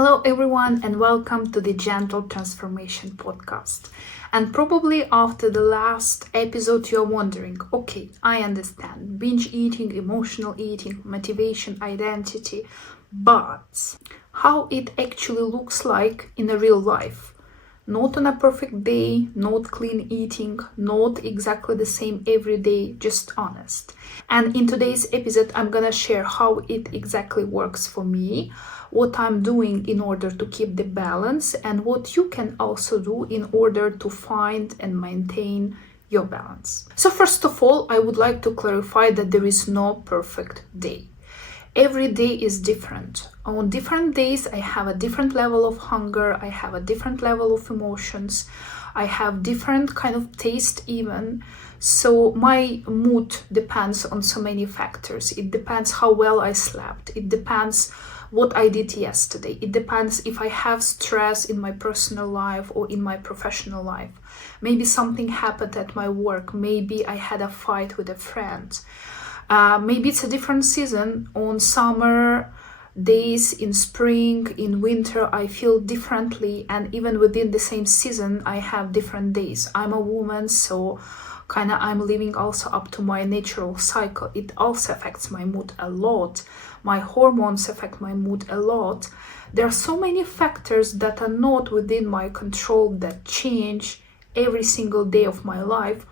Hello, everyone, and welcome to the Gentle Transformation Podcast. And probably after the last episode, you're wondering, okay, I understand binge eating, emotional eating, motivation, identity, but how it actually looks like in a real life. Not on a perfect day, not clean eating, not exactly the same every day, just honest. And in today's episode, I'm gonna share how it exactly works for me, what I'm doing in order to keep the balance, and what you can also do in order to find and maintain your balance. So first of all, I would like to clarify that there is no perfect day. Every day is different. On different days, I have a different level of hunger, I have a different level of emotions, I have different kind of taste even. So my mood depends on so many factors. It depends how well I slept. It depends what I did yesterday. It depends if I have stress in my personal life or in my professional life. Maybe something happened at my work. Maybe I had a fight with a friend. Maybe it's a different season. On summer days, in spring, in winter, I feel differently. And even within the same season, I have different days. I'm a woman, so I'm living also up to my natural cycle. It also affects my mood a lot. My hormones affect my mood a lot. There are so many factors that are not within my control that change every single day of my life,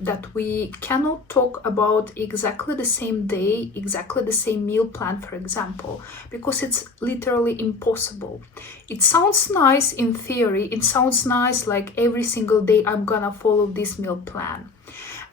that we cannot talk about exactly the same day, exactly the same meal plan, for example, because it's literally impossible. It sounds nice in theory, it sounds nice like every single day I'm gonna follow this meal plan.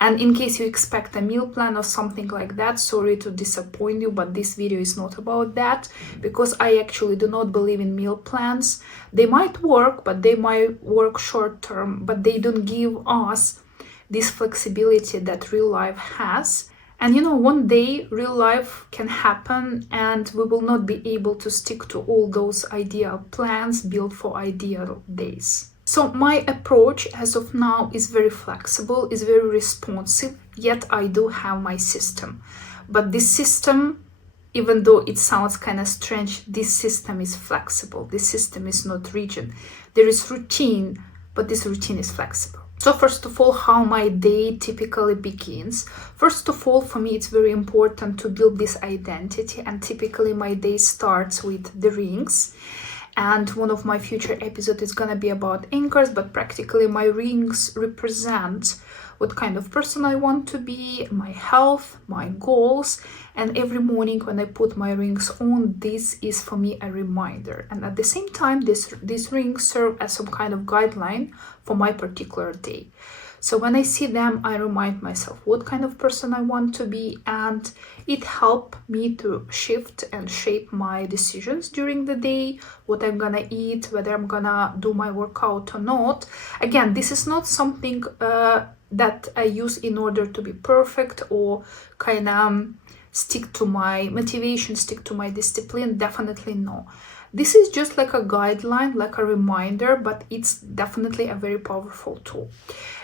And in case you expect a meal plan or something like that, sorry to disappoint you, but this video is not about that, because I actually do not believe in meal plans. They might work, but they might work short term, but they don't give us this flexibility that real life has. And one day real life can happen and we will not be able to stick to all those ideal plans built for ideal days. So my approach as of now is very flexible, is very responsive, yet I do have my system. But this system, even though it sounds kind of strange, this system is flexible. This system is not rigid. There is routine, but this routine is flexible. So first of all, how my day typically begins. First of all, for me, it's very important to build this identity, and typically my day starts with the rings. And one of my future episodes is gonna be about anchors, but practically my rings represent what kind of person I want to be, my health, my goals. And every morning when I put my rings on, this is for me a reminder. And at the same time, these rings serve as some kind of guideline for my particular day. So when I see them, I remind myself what kind of person I want to be, and it helps me to shift and shape my decisions during the day, what I'm gonna eat, whether I'm gonna do my workout or not. Again, this is not something that I use in order to be perfect or stick to my motivation, stick to my discipline. Definitely no. This is just like a guideline, like a reminder, but it's definitely a very powerful tool.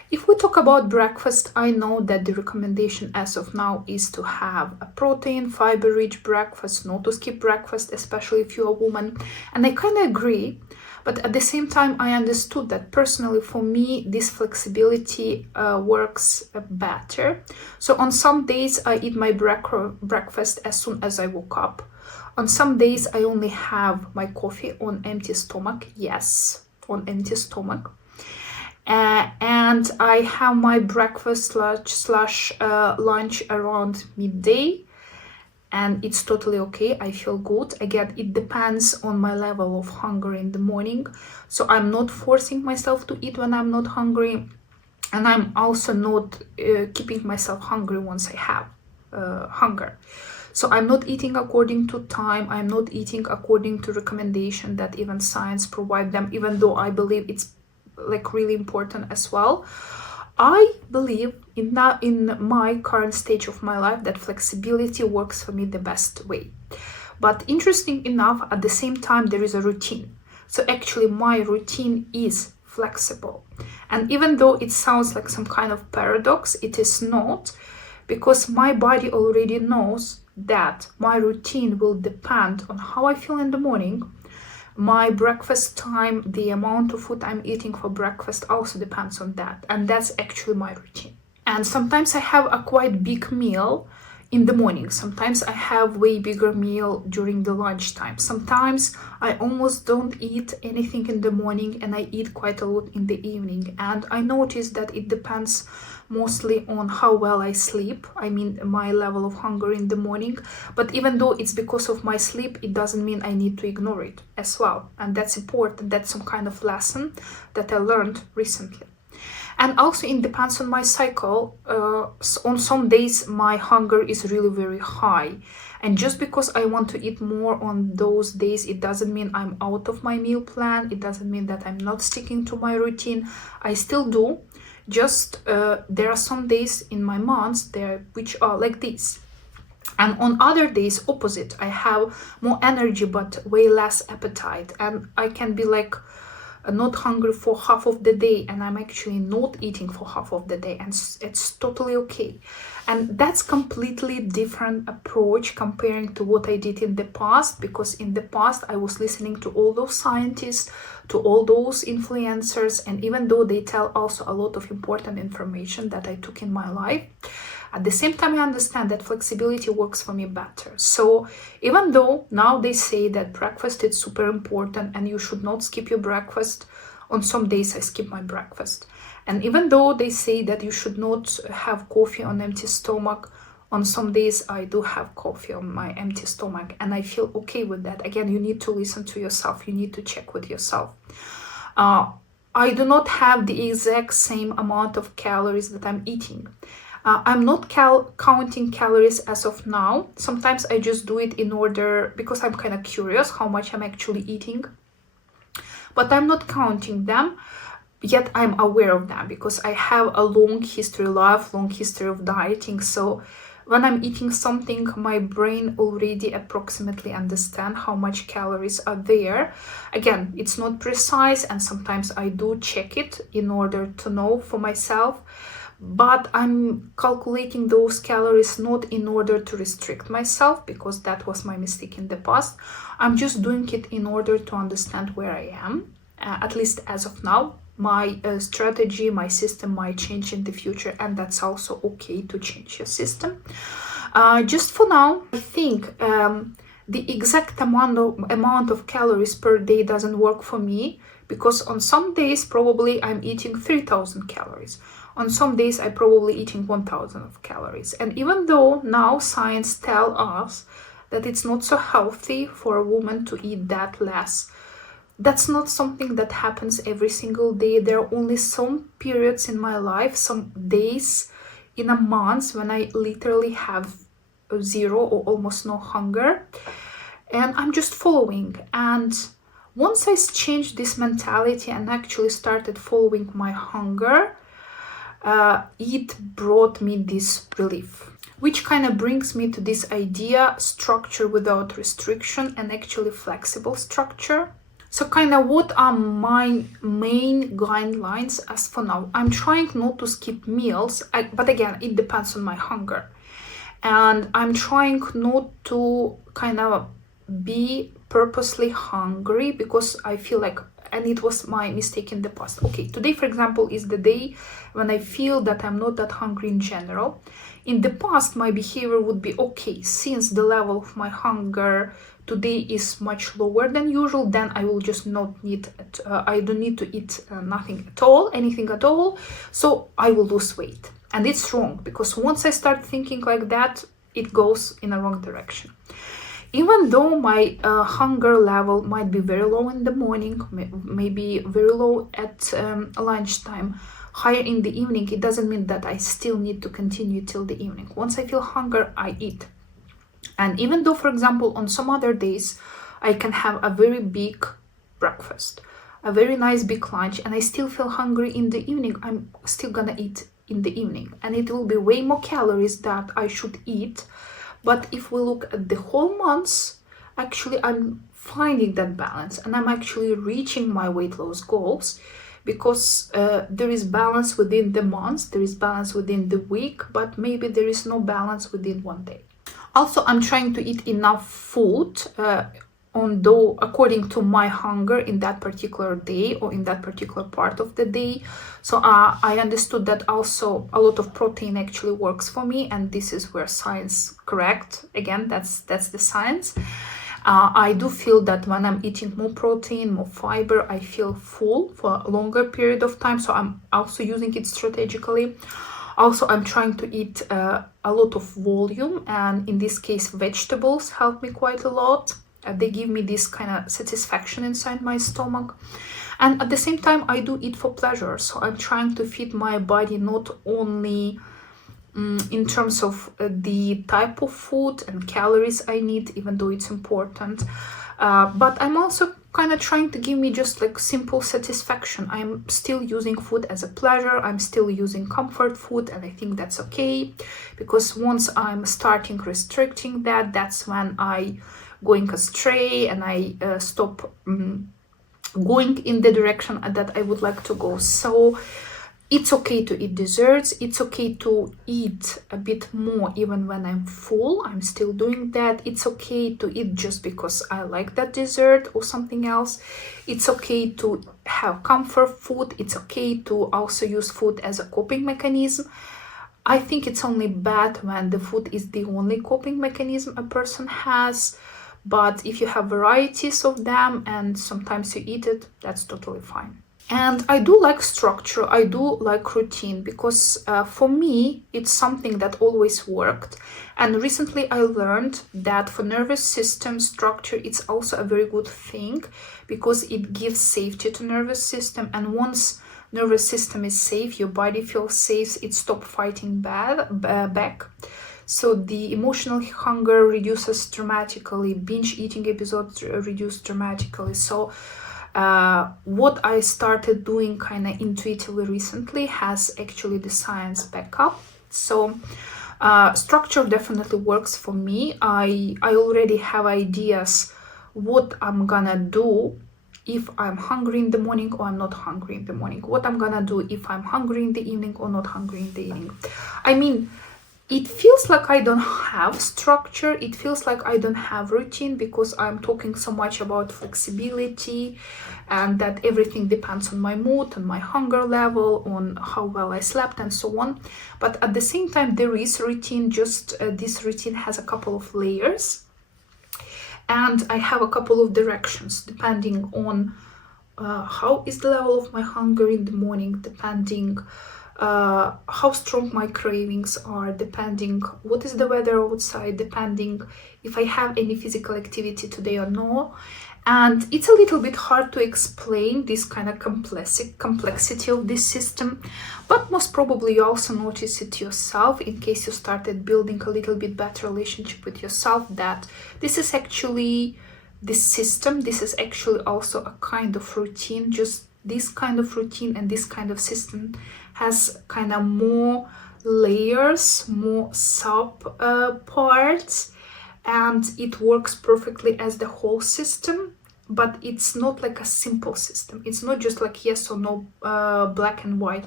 If we talk about breakfast, I know that the recommendation as of now is to have a protein, fiber-rich breakfast, not to skip breakfast, especially if you're a woman. And I kind of agree, but at the same time, I understood that personally for me, this flexibility works better. So on some days, I eat my breakfast as soon as I woke up. On some days, I only have my coffee on empty stomach. Yes, on empty stomach. And I have my breakfast slash lunch around midday, and it's totally okay. I feel good. Again, it depends on my level of hunger in the morning, so I'm not forcing myself to eat when I'm not hungry, and I'm also not keeping myself hungry once I have hunger. So I'm not eating according to time. I'm not eating according to recommendation that even science provide them, even though I believe it's like really important as well. I believe in my current stage of my life that flexibility works for me the best way. But interesting enough, at the same time, there is a routine. So actually my routine is flexible. And even though it sounds like some kind of paradox, it is not, because my body already knows that my routine will depend on how I feel in the morning, My breakfast time, the amount of food I'm eating for breakfast also depends on that. And that's actually my routine. And sometimes I have a quite big meal in the morning. Sometimes I have way bigger meal during the lunchtime. Sometimes I almost don't eat anything in the morning and I eat quite a lot in the evening. And I notice that it depends mostly on how well I sleep. I mean, my level of hunger in the morning. But even though it's because of my sleep, it doesn't mean I need to ignore it as well. And that's important. That's some kind of lesson that I learned recently. And also it depends on my cycle. On some days my hunger is really very high, and just because I want to eat more on those days, it doesn't mean I'm out of my meal plan. It doesn't mean that I'm not sticking to my routine. I still do. Just there are some days in my months there which are like this. And on other days, opposite, I have more energy but way less appetite, and I can be like not hungry for half of the day, and I'm actually not eating for half of the day, and it's totally okay. And that's completely different approach comparing to what I did in the past, because in the past I was listening to all those scientists, to all those influencers, and even though they tell also a lot of important information that I took in my life, at the same time, I understand that flexibility works for me better. So even though now they say that breakfast is super important and you should not skip your breakfast, on some days I skip my breakfast. And even though they say that you should not have coffee on empty stomach, on some days I do have coffee on my empty stomach, and I feel okay with that. Again, you need to listen to yourself. You need to check with yourself. I do not have the exact same amount of calories that I'm eating. I'm not counting calories as of now. Sometimes I just do it in order, because I'm kind of curious how much I'm actually eating. But I'm not counting them, yet I'm aware of them because I have a lifelong history of dieting. So when I'm eating something, my brain already approximately understand how much calories are there. Again, it's not precise, and sometimes I do check it in order to know for myself. But I'm calculating those calories not in order to restrict myself, because that was my mistake in the past. I'm just doing it in order to understand where I am, at least as of now. My strategy, my system might change in the future, and that's also okay to change your system. Just for now, I think the exact amount of calories per day doesn't work for me, because on some days probably I'm eating 3,000 calories. On some days I'm probably eating 1,000 of calories. And even though now science tells us that it's not so healthy for a woman to eat that less, that's not something that happens every single day. There are only some periods in my life, some days in a month when I literally have zero or almost no hunger. And I'm just following. And once I changed this mentality and actually started following my hunger, it brought me this relief, which kind of brings me to this idea: structure without restriction, and actually flexible structure. So kind of what are my main guidelines as for now? I'm trying not to skip meals, but again, it depends on my hunger. And I'm trying not to kind of be purposely hungry, because I feel like, and it was my mistake in the past. Okay, today, for example, is the day when I feel that I'm not that hungry in general. In the past, my behavior would be, okay, since the level of my hunger today is much lower than usual, then I will just not need it. I don't need to eat anything at all. So I will lose weight. And it's wrong, because once I start thinking like that, it goes in a wrong direction. Even though my hunger level might be very low in the morning, maybe very low at lunchtime, higher in the evening, it doesn't mean that I still need to continue till the evening. Once I feel hunger, I eat. And even though, for example, on some other days, I can have a very big breakfast, a very nice big lunch, and I still feel hungry in the evening, I'm still gonna eat in the evening. And it will be way more calories that I should eat. But if we look at the whole months, actually I'm finding that balance, and I'm actually reaching my weight loss goals, because there is balance within the months, there is balance within the week, but maybe there is no balance within one day. Also, I'm trying to eat enough food though according to my hunger in that particular day or in that particular part of the day. So I understood that also a lot of protein actually works for me, and this is where science correct. Again, that's the science. I do feel that when I'm eating more protein, more fiber, I feel full for a longer period of time. So I'm also using it strategically. Also, I'm trying to eat a lot of volume, and in this case, vegetables help me quite a lot. They give me this kind of satisfaction inside my stomach. And at the same time, I do eat for pleasure. So I'm trying to feed my body not only in terms of the type of food and calories I need, even though it's important, but I'm also kind of trying to give me just like simple satisfaction. I'm still using food as a pleasure. I'm still using comfort food, and I think that's okay, because once I'm starting restricting that, that's when I going astray and I stop going in the direction that I would like to go. So it's okay to eat desserts. It's okay to eat a bit more even when I'm full. I'm still doing that. It's okay to eat just because I like that dessert or something else. It's okay to have comfort food. It's okay to also use food as a coping mechanism. I think it's only bad when the food is the only coping mechanism a person has. But if you have varieties of them and sometimes you eat it, that's totally fine. And I do like structure, I do like routine, because for me, it's something that always worked. And recently I learned that for nervous system structure, it's also a very good thing, because it gives safety to nervous system. And once nervous system is safe, your body feels safe, it stops fighting back. So the emotional hunger reduces dramatically, binge eating episodes reduce dramatically. So what I started doing kind of intuitively recently has actually the science backup. So structure definitely works for me. I already have ideas what I'm gonna do if I'm hungry in the morning or I'm not hungry in the morning. What I'm gonna do if I'm hungry in the evening or not hungry in the evening. I mean, it feels like I don't have structure. It feels like I don't have routine, because I'm talking so much about flexibility and that everything depends on my mood, on my hunger level, on how well I slept and so on. But at the same time, there is routine, just this routine has a couple of layers. And I have a couple of directions depending on how is the level of my hunger in the morning, depending how strong my cravings are, depending what is the weather outside, depending if I have any physical activity today or no. And it's a little bit hard to explain this kind of complexity of this system, but most probably you also notice it yourself in case you started building a little bit better relationship with yourself, that this is actually this system, this is actually also a kind of routine. Just this kind of routine and this kind of system has kind of more layers, more sub parts, and it works perfectly as the whole system. But it's not like a simple system. It's not just like yes or no, black and white.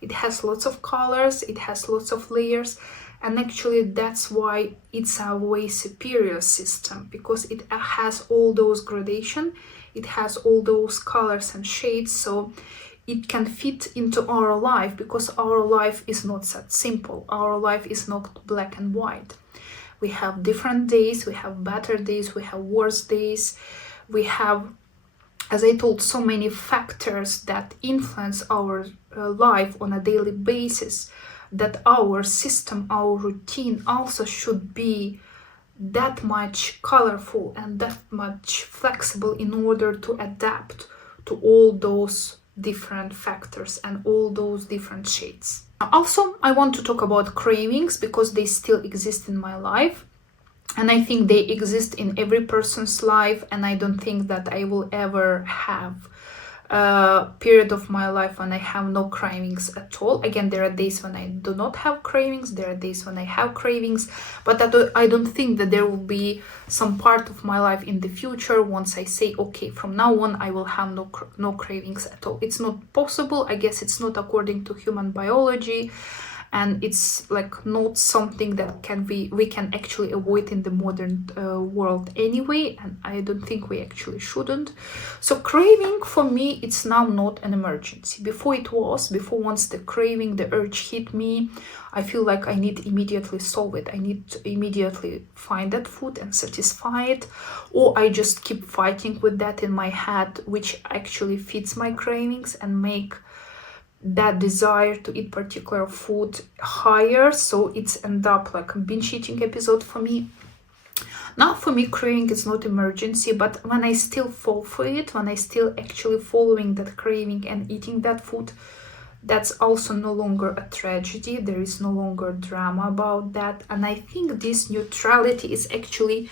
It has lots of colors, it has lots of layers, and actually that's why it's a way superior system, because it has all those gradation, it has all those colors and shades, so it can fit into our life, because our life is not that simple. Our life is not black and white. We have different days, we have better days, we have worse days, we have, as I told, so many factors that influence our life on a daily basis, that our system, our routine also should be that much colorful and that much flexible in order to adapt to all those different factors and all those different shades. Also, I want to talk about cravings, because they still exist in my life, and I think they exist in every person's life, and I don't think that I will ever have a period of my life when I have no cravings at all. Again, there are days when I do not have cravings, there are days when I have cravings, but I don't think that there will be some part of my life in the future once I say, okay, from now on I will have no cravings at all. It's not possible. I guess it's not according to human biology, and it's like not something that we can actually avoid in the modern world anyway, and I don't think we actually shouldn't. So craving for me, it's now not an emergency. Before it was, before once the craving, the urge hit me, I feel like I need immediately solve it. I need to immediately find that food and satisfy it, or I just keep fighting with that in my head, which actually feeds my cravings and make that desire to eat particular food higher, so it's end up like a binge eating episode for me. Now for me, craving is not emergency, but when I still fall for it, when I still actually following that craving and eating that food, that's also no longer a tragedy. There is no longer drama about that. And I think this neutrality is actually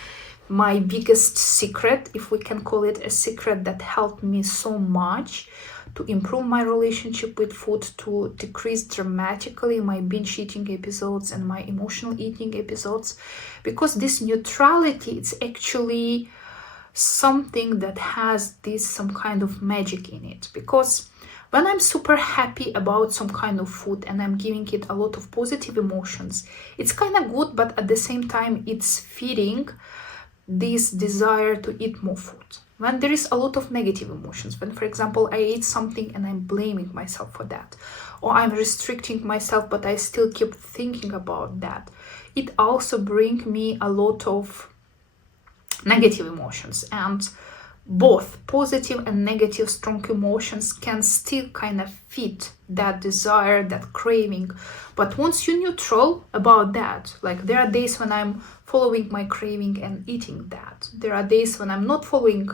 my biggest secret, if we can call it a secret, that helped me so much to improve my relationship with food, to decrease dramatically my binge eating episodes and my emotional eating episodes, because this neutrality, it's actually something that has some kind of magic in it. Because when I'm super happy about some kind of food and I'm giving it a lot of positive emotions, it's kind of good, but at the same time it's feeding this desire to eat more food. When there is a lot of negative emotions, when, for example, I ate something and I'm blaming myself for that, or I'm restricting myself, but I still keep thinking about that, it also brings me a lot of negative emotions. And both positive and negative strong emotions can still kind of feed that desire, that craving. But once you're neutral about that, like there are days when I'm following my craving and eating that. There are days when I'm not following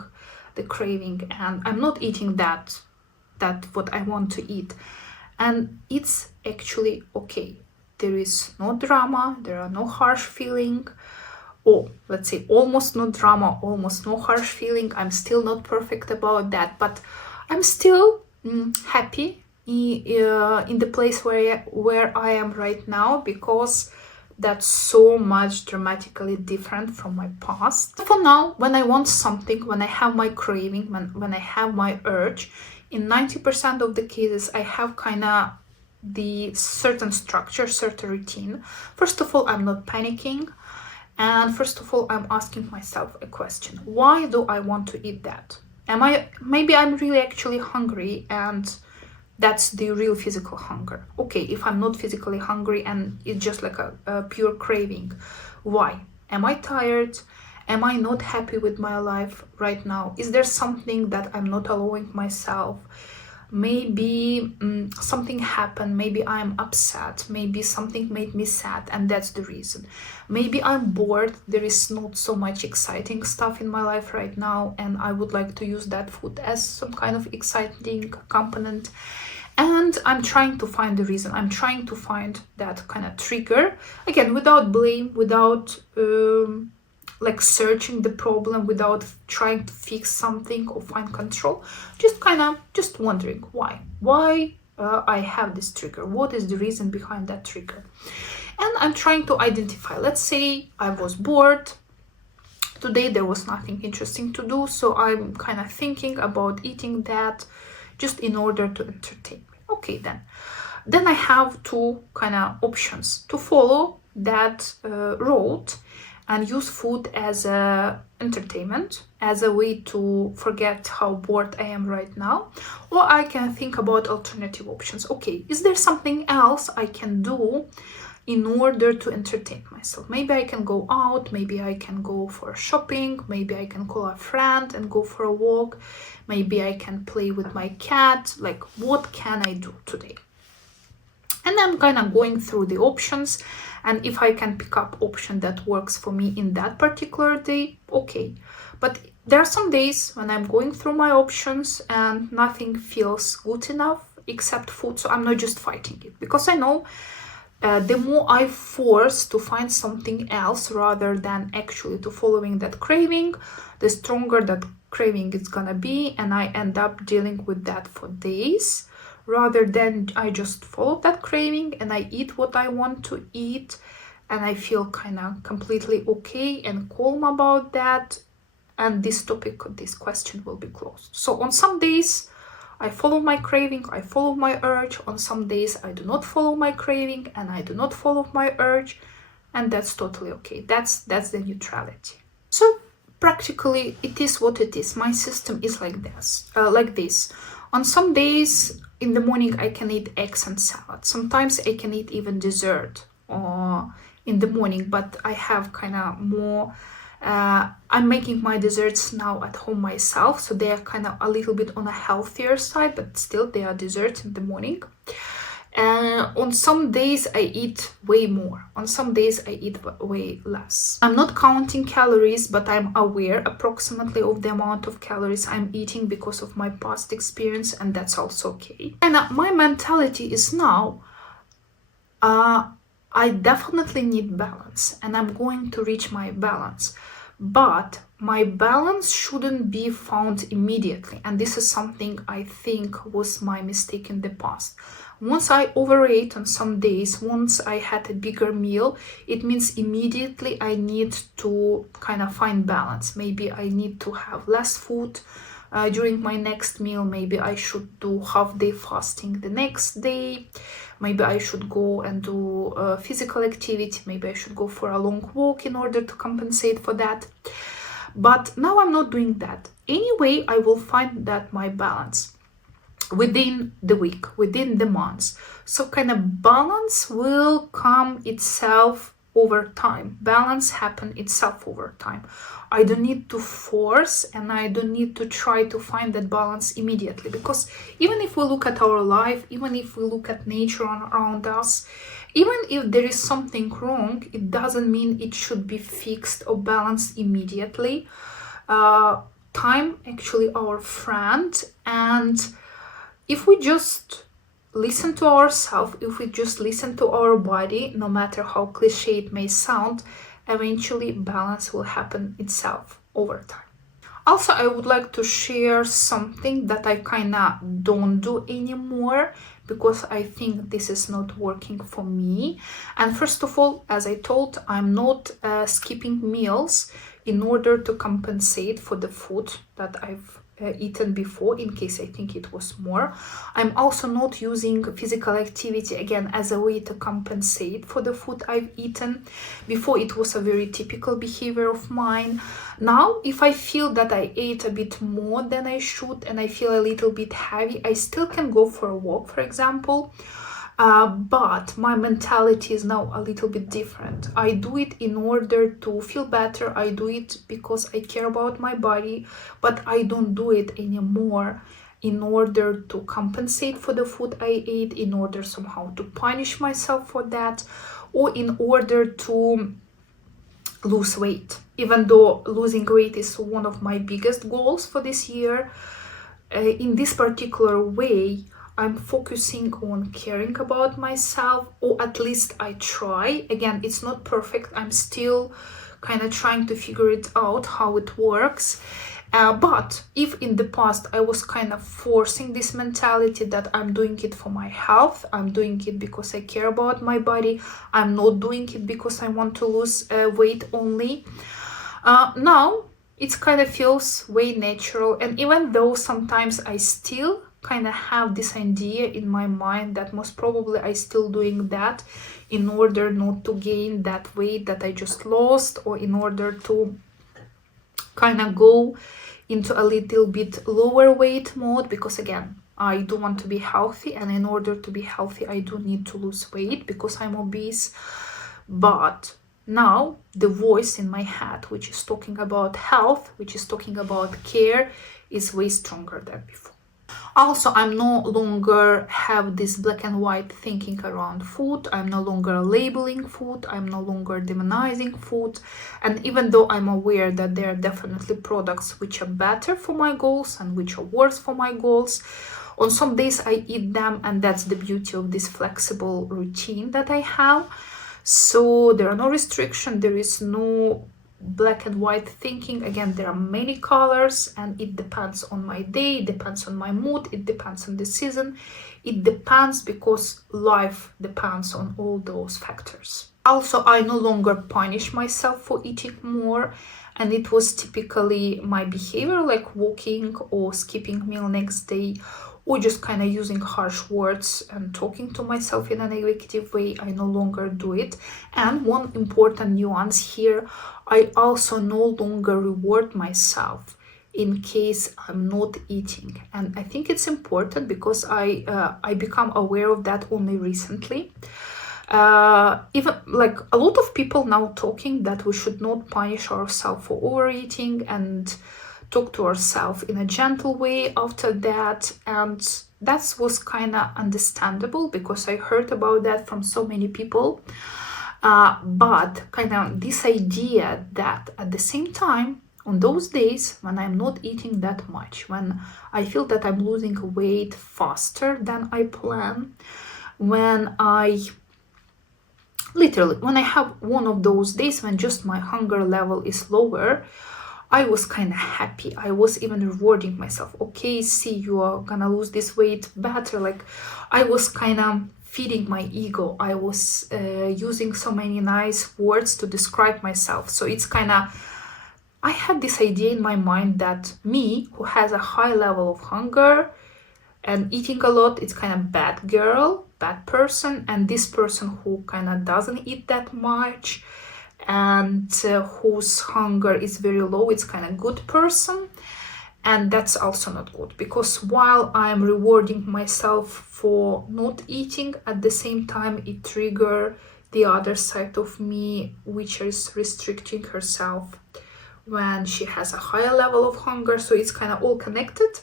the craving and I'm not eating that what I want to eat. And it's actually okay. There is no drama, there are no harsh feeling, or let's say almost no drama, almost no harsh feeling. I'm still not perfect about that, but I'm still happy in the place where I am right now, because that's so much dramatically different from my past. For now, when I want something, when I have my craving, when I have my urge, in 90% of the cases, I have kind of the certain structure, certain routine. First of all, I'm not panicking. And first of all, I'm asking myself a question. Why do I want to eat that? Maybe I'm really actually hungry, and that's the real physical hunger. Okay, if I'm not physically hungry and it's just like a pure craving, why? Am I tired? Am I not happy with my life right now? Is there something that I'm not allowing myself? Maybe something happened, maybe I'm upset, maybe something made me sad, and that's the reason. Maybe I'm bored, there is not so much exciting stuff in my life right now, and I would like to use that food as some kind of exciting component. And I'm trying to find the reason. I'm trying to find that kind of trigger, again, without blame, without like searching the problem, without trying to fix something or find control, just wondering why I have this trigger, what is the reason behind that trigger. And I'm trying to identify, let's say I was bored today, there was nothing interesting to do, so I'm kind of thinking about eating that just in order to entertain me. Okay, then I have two kind of options to follow that road and use food as a entertainment, as a way to forget how bored I am right now. Or I can think about alternative options. Okay, is there something else I can do in order to entertain myself? Maybe I can go out, maybe I can go for shopping, maybe I can call a friend and go for a walk, maybe I can play with my cat. Like, what can I do today? And I'm kind of going through the options, and if I can pick up option that works for me in that particular day, okay. But there are some days when I'm going through my options and nothing feels good enough except food, so I'm not just fighting it, because I know the more I force to find something else rather than actually to following that craving, the stronger that craving is gonna be, and I end up dealing with that for days, rather than I just follow that craving and I eat what I want to eat, and I feel kind of completely okay and calm about that, and this topic, this question will be closed. So on some days I follow my craving, I follow my urge. On some days I do not follow my craving and I do not follow my urge, and that's totally okay. That's the neutrality. So practically it is what it is. My system is like this. On some days in the morning I can eat eggs and salad. Sometimes I can eat even dessert or in the morning, but I have kind of more I'm making my desserts now at home myself, so they are kind of a little bit on a healthier side, but still they are desserts in the morning. On some days I eat way more, on some days I eat way less. I'm not counting calories, but I'm aware approximately of the amount of calories I'm eating because of my past experience, and that's also okay. And my mentality is now, I definitely need balance and I'm going to reach my balance, but my balance shouldn't be found immediately. And this is something I think was my mistake in the past. Once I overate on some days, once I had a bigger meal, it means immediately I need to kind of find balance. Maybe I need to have less food during my next meal. Maybe I should do half-day fasting the next day. Maybe I should go and do physical activity. Maybe I should go for a long walk in order to compensate for that. But now I'm not doing that. Anyway, I will find that my balance within the week, within the months. So kind of balance will come itself over time. Balance happen itself over time. I don't need to force and I don't need to try to find that balance immediately, because even if we look at our life, even if we look at nature around us, even if there is something wrong, it doesn't mean it should be fixed or balanced immediately. Time actually our friend, and if we just listen to ourselves, if we just listen to our body, no matter how cliche it may sound, eventually balance will happen itself over time. Also, I would like to share something that I kind of don't do anymore because I think this is not working for me. And first of all, as I told, I'm not skipping meals in order to compensate for the food that I've eaten before, in case I think it was more. I'm also not using physical activity again as a way to compensate for the food I've eaten. Before, it was a very typical behavior of mine. Now, if I feel that I ate a bit more than I should and I feel a little bit heavy, I still can go for a walk, for example. But my mentality is now a little bit different. I do it in order to feel better. I do it because I care about my body, but I don't do it anymore in order to compensate for the food I ate, in order somehow to punish myself for that, or in order to lose weight. Even though losing weight is one of my biggest goals for this year, in this particular way, I'm focusing on caring about myself, or at least I try. Again, it's not perfect. I'm still kind of trying to figure it out how it works. But if in the past I was kind of forcing this mentality that I'm doing it for my health, I'm doing it because I care about my body, I'm not doing it because I want to lose weight only. Now it kind of feels way natural. And even though sometimes I still kind of have this idea in my mind that most probably I still doing that in order not to gain that weight that I just lost, or in order to kind of go into a little bit lower weight mode, because again, I do want to be healthy, and in order to be healthy I do need to lose weight because I'm obese. But now the voice in my head, which is talking about health, which is talking about care, is way stronger than before. Also, I'm no longer have this black and white thinking around food. I'm no longer labeling food. I'm no longer demonizing food. And even though I'm aware that there are definitely products which are better for my goals and which are worse for my goals, on some days I eat them, and that's the beauty of this flexible routine that I have. So there are no restrictions, there is no black and white thinking. Again, there are many colors, and it depends on my day, it depends on my mood, it depends on the season, it depends because life depends on all those factors. Also, I no longer punish myself for eating more, and it was typically my behavior, like walking or skipping meal next day, or just kind of using harsh words and talking to myself in a negative way. I no longer do it. And one important nuance here, I also no longer reward myself in case I'm not eating. And I think it's important because I become aware of that only recently. Even like a lot of people now talking that we should not punish ourselves for overeating and talk to ourselves in a gentle way after that. And that was kind of understandable because I heard about that from so many people. But kind of this idea that at the same time, on those days when I'm not eating that much, when I feel that I'm losing weight faster than I plan, when I have one of those days when just my hunger level is lower, I was kind of happy. I was even rewarding myself. Okay, see, you are gonna lose this weight better. Like, I was kind of feeding my ego. I was using so many nice words to describe myself. So it's kind of, I had this idea in my mind that me, who has a high level of hunger and eating a lot, it's kind of bad girl, bad person. And this person who kind of doesn't eat that much and whose hunger is very low, it's kind of good person. And that's also not good, because while I'm rewarding myself for not eating, at the same time it triggers the other side of me, which is restricting herself when she has a higher level of hunger. So it's kind of all connected.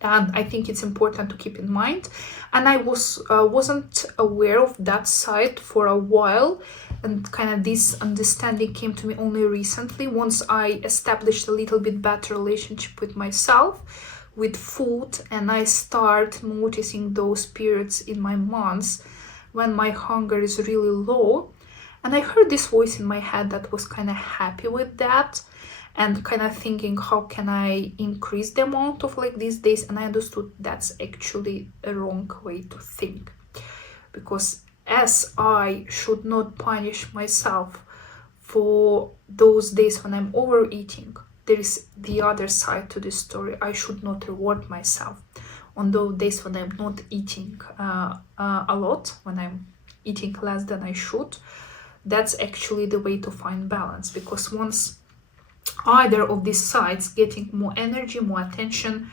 And I think it's important to keep in mind. And I wasn't aware of that side for a while, and kind of this understanding came to me only recently, once I established a little bit better relationship with myself, with food, and I start noticing those periods in my months when my hunger is really low. And I heard this voice in my head that was kind of happy with that, and kind of thinking, how can I increase the amount of like these days? And I understood that's actually a wrong way to think, because as I should not punish myself for those days when I'm overeating, there is the other side to this story. I should not reward myself on those days when I'm not eating a lot, when I'm eating less than I should. That's actually the way to find balance, because once either of these sides getting more energy, more attention,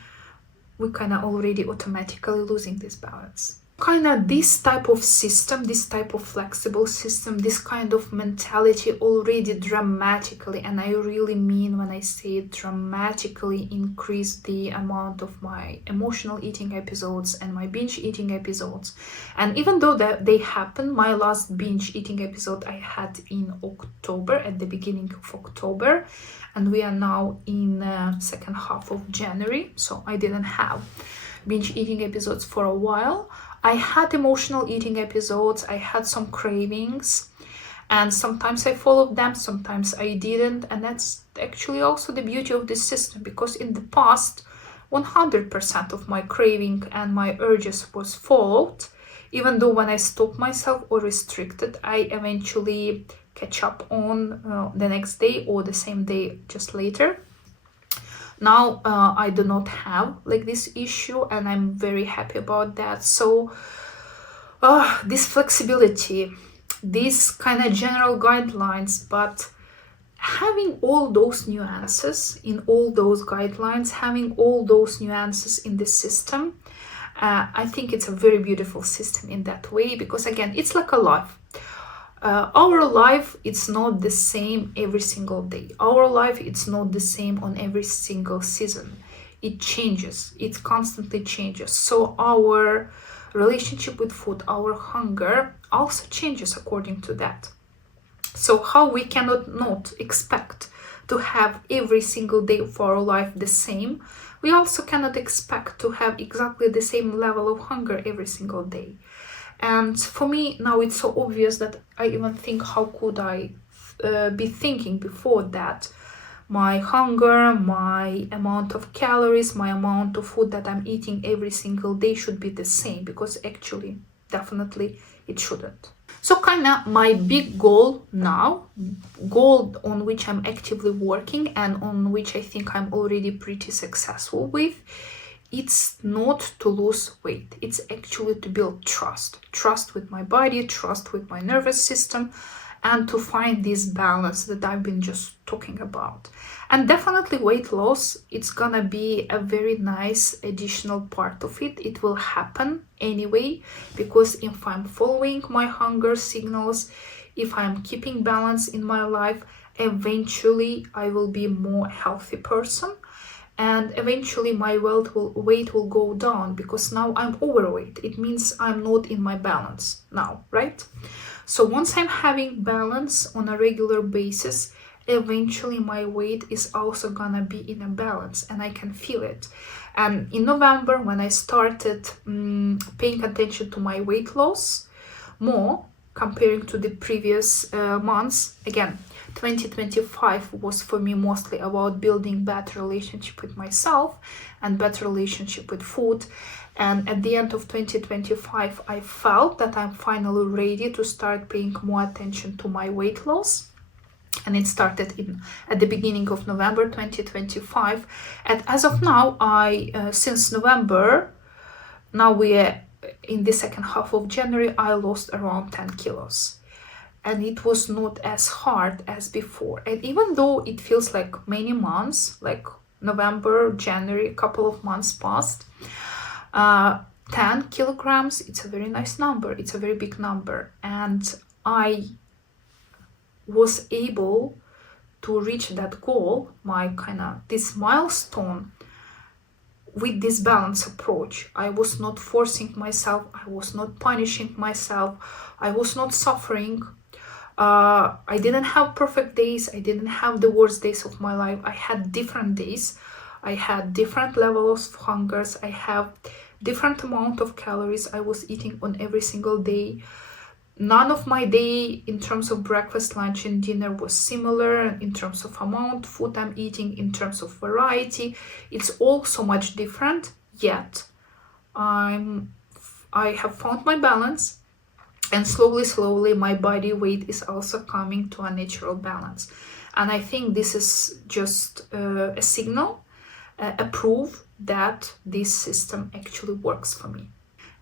we kind of already automatically losing this balance. Kind of this type of system, this type of flexible system, this kind of mentality already dramatically, and I really mean when I say dramatically, increased the amount of my emotional eating episodes and my binge eating episodes. And even though that they happened, my last binge eating episode I had in October, at the beginning of October, and we are now in second half of January, so I didn't have binge eating episodes for a while. I had emotional eating episodes, I had some cravings, and sometimes I followed them, sometimes I didn't. And that's actually also the beauty of this system, because in the past 100% of my craving and my urges was followed, even though when I stopped myself or restricted, I eventually catch up on the next day or the same day just later. Now I do not have like this issue, and I'm very happy about that. So this flexibility, these kind of general guidelines, but having all those nuances in all those guidelines, having all those nuances in the system, I think it's a very beautiful system in that way, because again, it's like a life. Our life, it's not the same every single day. Our life, it's not the same on every single season. It changes, it constantly changes. So our relationship with food, our hunger also changes according to that. So how we cannot not expect to have every single day of our life the same, we also cannot expect to have exactly the same level of hunger every single day. And for me now it's so obvious that I even think, how could I be thinking before that my hunger, my amount of calories, my amount of food that I'm eating every single day should be the same, because actually definitely it shouldn't. So kind of my big goal now, goal on which I'm actively working and on which I think I'm already pretty successful with, it's not to lose weight. It's actually to build trust with my body, trust with my nervous system, and to find this balance that I've been just talking about. And definitely weight loss, it's gonna be a very nice additional part of it. It will happen anyway, because if I'm following my hunger signals, if I'm keeping balance in my life, eventually I will be a more healthy person. And eventually my weight will go down, because now I'm overweight. It means I'm not in my balance now, right? So once I'm having balance on a regular basis, eventually my weight is also gonna be in a balance, and I can feel it. And in November, when I started paying attention to my weight loss more, comparing to the previous months, again, 2025 was for me mostly about building better relationship with myself and better relationship with food. And at the end of 2025, I felt that I'm finally ready to start paying more attention to my weight loss. And it started at the beginning of November 2025. And as of now, since November, now we're in the second half of January, I lost around 10 kilos. And it was not as hard as before. And even though it feels like many months, like November, January, a couple of months passed, 10 kilograms, it's a very nice number. It's a very big number. And I was able to reach that goal, this milestone, with this balanced approach. I was not forcing myself. I was not punishing myself. I was not suffering. I didn't have perfect days. I didn't have the worst days of my life. I had different days. I had different levels of hungers. I have different amount of calories I was eating on every single day. None of my day in terms of breakfast, lunch, and dinner was similar in terms of amount of food I'm eating, in terms of variety. It's all so much different, yet I have found my balance. And slowly, my body weight is also coming to a natural balance. And I think this is just a signal, a proof that this system actually works for me.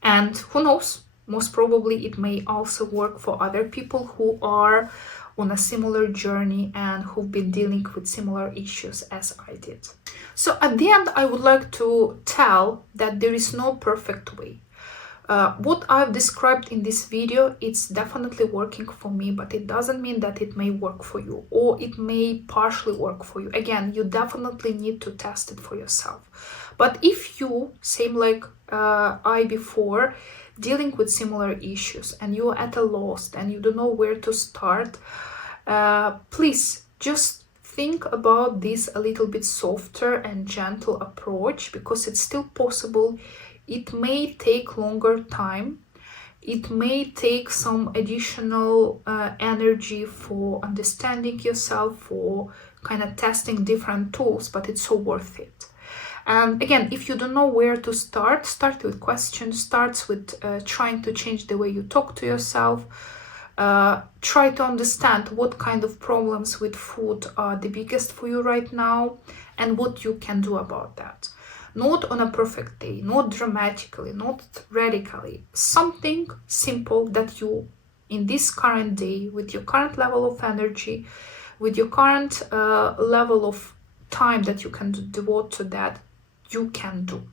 And who knows, most probably it may also work for other people who are on a similar journey and who've been dealing with similar issues as I did. So at the end, I would like to tell that there is no perfect way. What I've described in this video, it's definitely working for me, but it doesn't mean that it may work for you, or it may partially work for you. Again, you definitely need to test it for yourself. But if you, same like I before, dealing with similar issues and you're at a loss and you don't know where to start, please just think about this a little bit softer and gentle approach, because it's still possible. It may take longer time. It may take some additional energy for understanding yourself, for kind of testing different tools, but it's so worth it. And again, if you don't know where to start with questions, start with trying to change the way you talk to yourself. Try to understand what kind of problems with food are the biggest for you right now and what you can do about that. Not on a perfect day, not dramatically, not radically. Something simple that you, in this current day, with your current level of energy, with your current level of time that you can devote to that, you can do.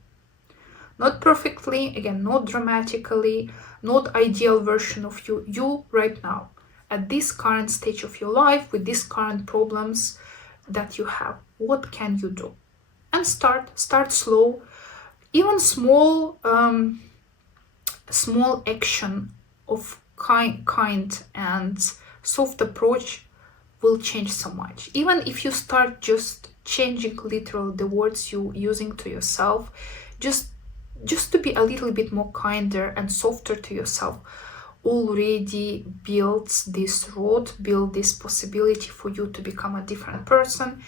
Not perfectly, again, not dramatically, not ideal version of you right now, at this current stage of your life, with these current problems that you have. What can you do? And start slow. Even small action of kind and soft approach will change so much. Even if you start just changing literally the words you using to yourself, just to be a little bit more kinder and softer to yourself, already builds this road, build this possibility for you to become a different person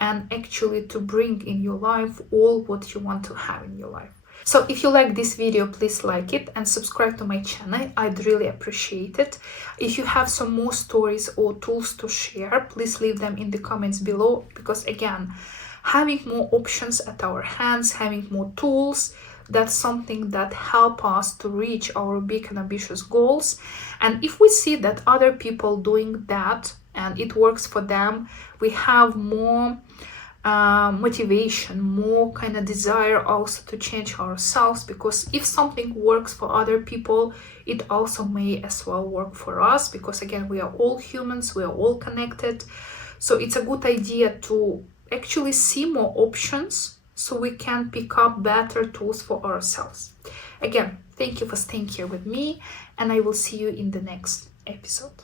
and actually to bring in your life all what you want to have in your life. So if you like this video, please like it and subscribe to my channel. I'd really appreciate it. If you have some more stories or tools to share, please leave them in the comments below, because again, having more options at our hands, having more tools, that's something that help us to reach our big and ambitious goals. And if we see that other people doing that and it works for them, we have more motivation, more kind of desire also to change ourselves, because if something works for other people, it also may as well work for us, because again, we are all humans, we are all connected. So it's a good idea to actually see more options so we can pick up better tools for ourselves. Again, thank you for staying here with me, and I will see you in the next episode.